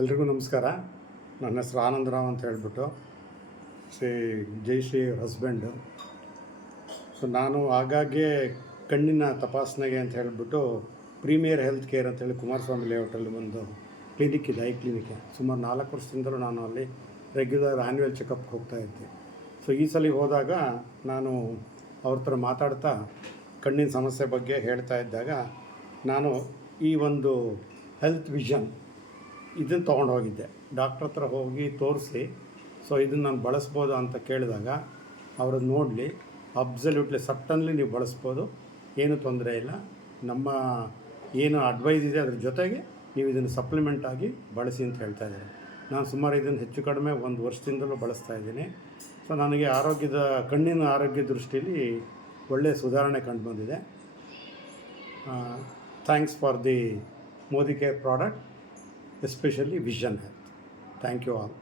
ಎಲ್ರಿಗೂ ನಮಸ್ಕಾರ. ನನ್ನ ಹೆಸರು ಆನಂದರಾವ್ ಅಂತ ಹೇಳ್ಬಿಟ್ಟು ಜಯಶ್ರೀ ಹಸ್ಬೆಂಡು. ನಾನು ಆಗಾಗ್ಗೆ ಕಣ್ಣಿನ ತಪಾಸಣೆಗೆ ಅಂತ ಹೇಳಿಬಿಟ್ಟು ಪ್ರೀಮಿಯರ್ ಹೆಲ್ತ್ ಕೇರ್ ಅಂತೇಳಿ ಕುಮಾರಸ್ವಾಮಿ ಲೇಔಟಲ್ಲಿ ಒಂದು ಕ್ಲಿನಿಕ್ ಇದೆ, ಐ ಕ್ಲಿನಿಕ್. ಸುಮಾರು 4 ವರ್ಷದಿಂದಲೂ ನಾನು ಅಲ್ಲಿ ರೆಗ್ಯುಲರ್ ಆ್ಯನ್ಯುವಲ್ ಚೆಕಪ್ಗೆ ಹೋಗ್ತಾಯಿದ್ದೆ. ಈ ಸಲ ಹೋದಾಗ ನಾನು ಅವ್ರ ಹತ್ರ ಮಾತಾಡ್ತಾ ಕಣ್ಣಿನ ಸಮಸ್ಯೆ ಬಗ್ಗೆ ಹೇಳ್ತಾ ಇದ್ದಾಗ ನಾನು ಈ ಒಂದು ಹೆಲ್ತ್ ವಿಷನ್ ಇದನ್ನು ತೊಗೊಂಡೋಗಿದ್ದೆ. ಡಾಕ್ಟ್ರ್ ಹತ್ರ ಹೋಗಿ ತೋರಿಸಿ ಇದನ್ನು ನಾನು ಬಳಸ್ಬೋದು ಅಂತ ಕೇಳಿದಾಗ ಅವರು ನೋಡಲಿ, ಅಬ್ಸಲ್ಯೂಟ್ಲಿ ಸಟ್ಟನ್ಲಿ ನೀವು ಬಳಸ್ಬೋದು, ಏನೂ ತೊಂದರೆ ಇಲ್ಲ, ನಮ್ಮ ಏನು ಅಡ್ವೈಸ್ ಇದೆ ಅದ್ರ ಜೊತೆಗೆ ನೀವು ಇದನ್ನು ಸಪ್ಲಿಮೆಂಟ್ ಆಗಿ ಬಳಸಿ ಅಂತ ಹೇಳ್ತಾ ಇದ್ದಾರೆ. ನಾನು ಸುಮಾರು ಇದನ್ನು ಹೆಚ್ಚು ಕಡಿಮೆ 1 ವರ್ಷದಿಂದಲೂ ಬಳಸ್ತಾ ಇದ್ದೀನಿ. ನನಗೆ ಕಣ್ಣಿನ ಆರೋಗ್ಯ ದೃಷ್ಟಿಯಲ್ಲಿ ಒಳ್ಳೆಯ ಸುಧಾರಣೆ ಕಂಡು ಬಂದಿದೆ. Thanks for the Modicare product, especially vision health. Thank you all.